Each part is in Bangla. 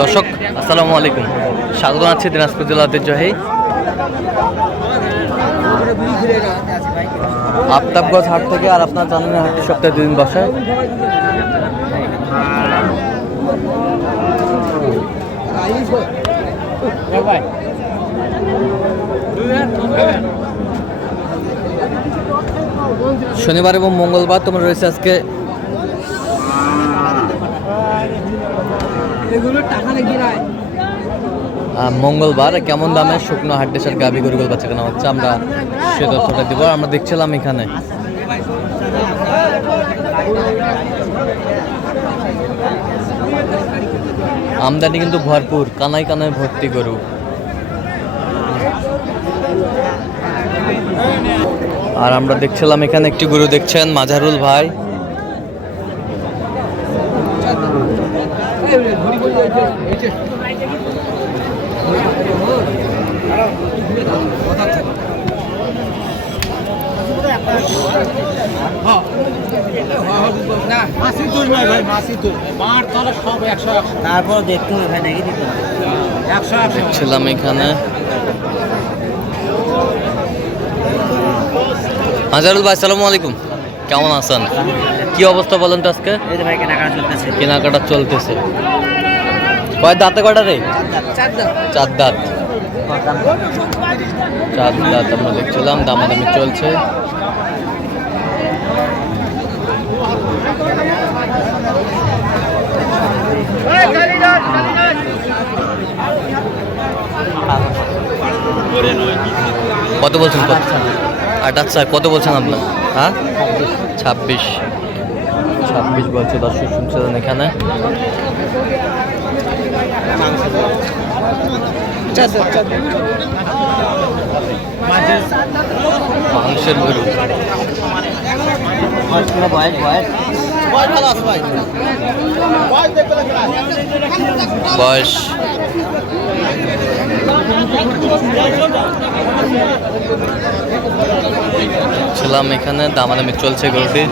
দর্শক আসসালামু আলাইকুম, স্বাগত আছি দিনাজপুর জেলা ঐতিহ্যবাহী আফতাবগঞ্জ হাট থেকে। আর আপনার জানেন হাটটি সপ্তাহে 2 দিন বসে। শনিবার এবং মঙ্গলবার তোমার রয়েছে আজকে মঙ্গলবার। কেমন দামে শুকনো হাড্ডিসার গাভী গরুগুলো বাচ্চা কেনা হচ্ছে আমরা সে তথ্যটা দিব। আমরা দেখছিলাম এখানে আমদানি কিন্তু ভরপুর, কানায় কানায় ভর্তি গরু। আর আমরা দেখছিলাম এখানে একটি গরু দেখছেন মাজারুল ভাই। তারপর দেখতে হবে ভাই, নাকি দেখছিলাম এখানে মাজারুল ভাই, আসসালামু আলাইকুম, কেমন আছেন? কি অবস্থা বলেন তো আজকে? ভাই কেনাকাটা চলতেছে। কয় দাঁতে কয়টা রে? 4 দাঁত। 4 দাঁত আমরা দেখছিলাম, দামাদামি চলছে। কত বলছেন? 28 কত বলছেন আপনার? হ্যাঁ 26 বলছে। দর্শক শুনছিলেন এখানে মাংসের গরু। বয়স ছিলাম এখানে, দামাদামি চলছে গরুটির।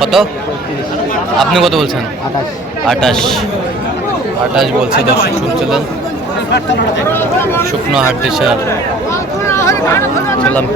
কত আপনি কত বলছেন? 28 বলছে। দর্শক শুনছিলেন শুকনো হাড্ডিসার ছিলাম।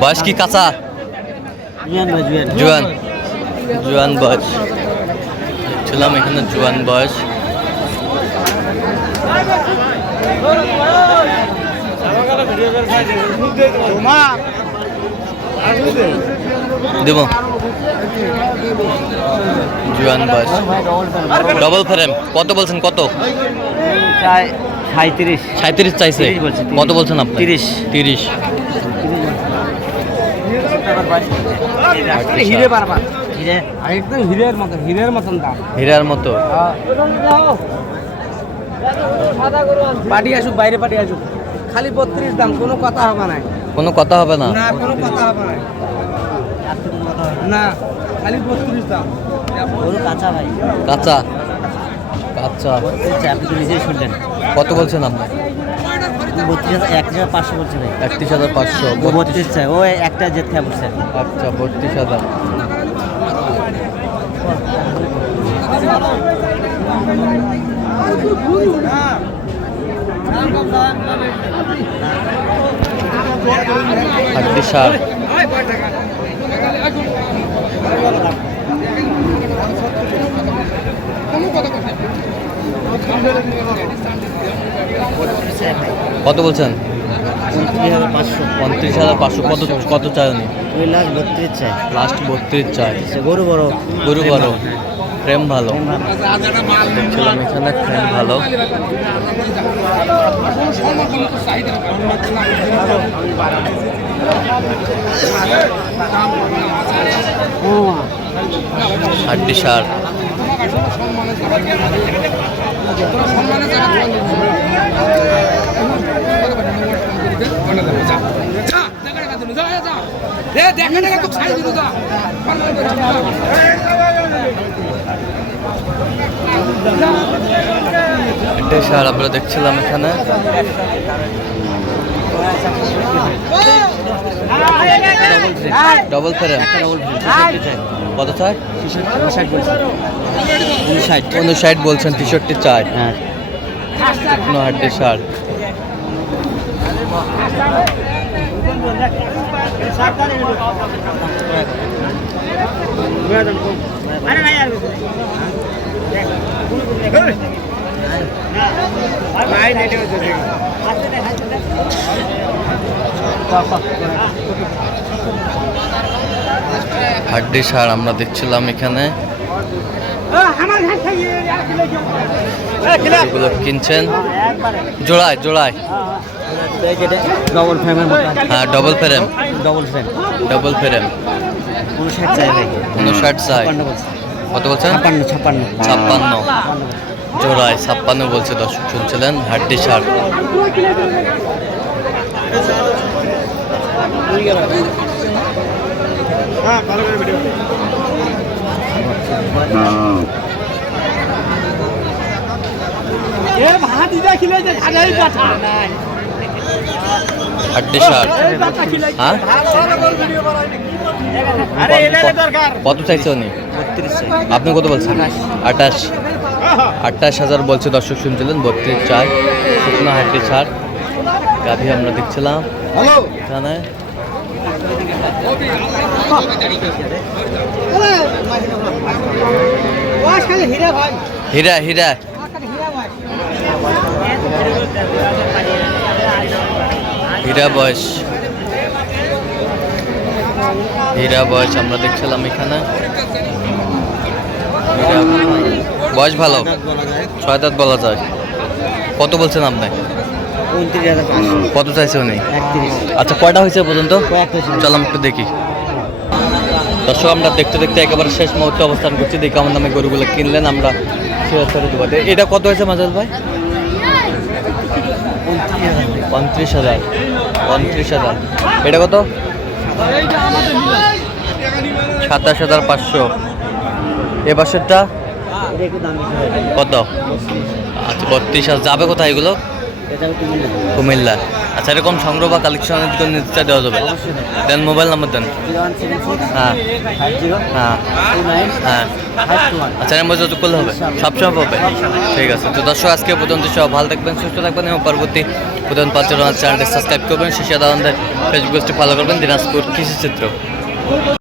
বয়স কি কাঁচা? জুয়ান বয়স ছিলাম এখানে, জুয়ান বয়স। দেব জুয়ান বয়স, ডবল ফ্রেম। কত বলছেন? কত? 37 চাইছে। কত বলছেন আপনি? 30। হীরার মতো। পার্টি আসুক, বাইরে পার্টি আসুক, খালি 32 দাম, কোনো কথা হবে না। কোনো কথা হবে না? কোনো কথা হবে না, খালি 32 দাম। কাঁচা ভাই, কাঁচা। আপনি তো নিজেই শুনলেন। কত বলছেন আপনি? 31,500 বলছে ভাই। 31,500। 32 চাই, ও একটা জেদ খেয়ে বলছে। আচ্ছা, 32,000। হাড্ডিসার কত বলছেন? 29,500। কত চাই? 2,32,000 চাই। লাস্ট 32 চাই। গরু বড়, ফ্রেম ভালো। দেখছিলাম এখানে ফ্রেম ভালো। হাড্ডি সার। হাড্ডি সার আমরা দেখছিলাম এখানে। ডবল ফ্রেম কত চাই? 59 বলছেন, 63 চাই। হ্যাঁ, শুকনো হাড্ডি সার। হাড্ডি সার আমরা দেখছিলাম এখানে। এগুলো কিনছেন জোড়ায় জোড়ায়। ডবল ফ্রেমের মতো। হ্যাঁ, ডবল ফ্রেম। ডবল ফ্রেম 59 চাই ভাই। 59 চাই। কত বলছেন? 56 জোড়ায় 56 বলছে। দর্শক শুনছিলেন হাড্ডি সার। হাড্ডি সার। হ্যাঁ, কত চাইছে উনি? আপনি কত বলছেন? 28,000 বলছে। দর্শক শুনছিলেন 32 চাই। শুকনো হাড্ডি সার গাভী আমরা দেখছিলাম এখানে। হীরা হীরা হীরা বয়স। হীরা বয়স আমরা দেখছিলাম এখানে। হীরা বয়স ভালো, 6 দাঁত বলা যায়। কত বলছেন আপনি? 29,000। কত চাইছে উনি? 31। আচ্ছা, কয়টা হয়েছে পর্যন্ত? চলাম একটু দেখি। দর্শক আমরা দেখতে দেখতে একেবারে শেষ মুহূর্তে অবস্থান করছি। দেখি কেমন দামে গরুগুলো কিনলেন আমরা শেয়ার করে দেবো। এটা কত হয়েছে মাজাল ভাই? 35,000। 35,000। এটা কত? 27,500। এ পাশেরটা কত? আচ্ছা, 32,000। যাবে কোথায় এগুলো? কুমিল্লা। আচ্ছা, এরকম সংগ্রহ বা কালেকশনের জন্য নিতে দেওয়া যাবে? দেন, মোবাইল নাম্বার দেন। হ্যাঁ হ্যাঁ হ্যাঁ। আচ্ছা, নাম্বার যোগাযোগ করলে হবে, সবসময় পাবে। ঠিক আছে। তো দর্শক আজকে পর্যন্ত সব ভালো থাকবেন, সুস্থ থাকবেন এবং পরবর্তী প্রধান পাঁচ চ্যানেলটি সাবস্ক্রাইব করবেন। শিশিয়া দাদাদের ফেসবুক পেজটি ফলো করবেন। দিনাজপুর কৃষি চিত্র।